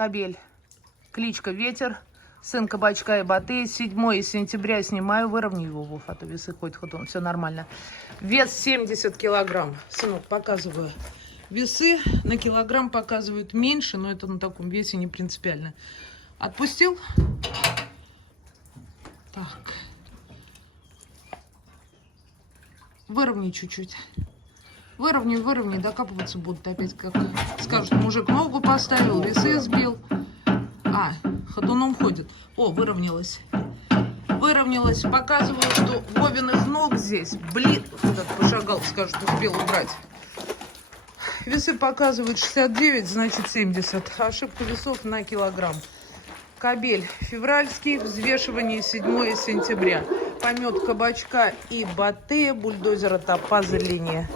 Кобель. Кличка Ветер. Сын кабачка и баты. 7 сентября снимаю. Выровняй его, Вов, а то весы ходят ходом. Все нормально. Вес 70 килограмм. Сынок, показываю. Весы на килограмм показывают меньше, но это на таком весе не принципиально. Отпустил? Так. Выровняй чуть-чуть. Выровняй, докапываться будут опять, как скажут, мужик ногу поставил, весы сбил. А, ходуном ходит. О, выровнялась. Выровнялась. Показываю, что Вовиных ног здесь. Блин, как пошагал, скажет, успел убрать. Весы показывают 69, значит 70. Ошибка весов на килограмм. Кобель февральский, взвешивание 7 сентября. Помет кабачка и бате, бульдозера топаза линия.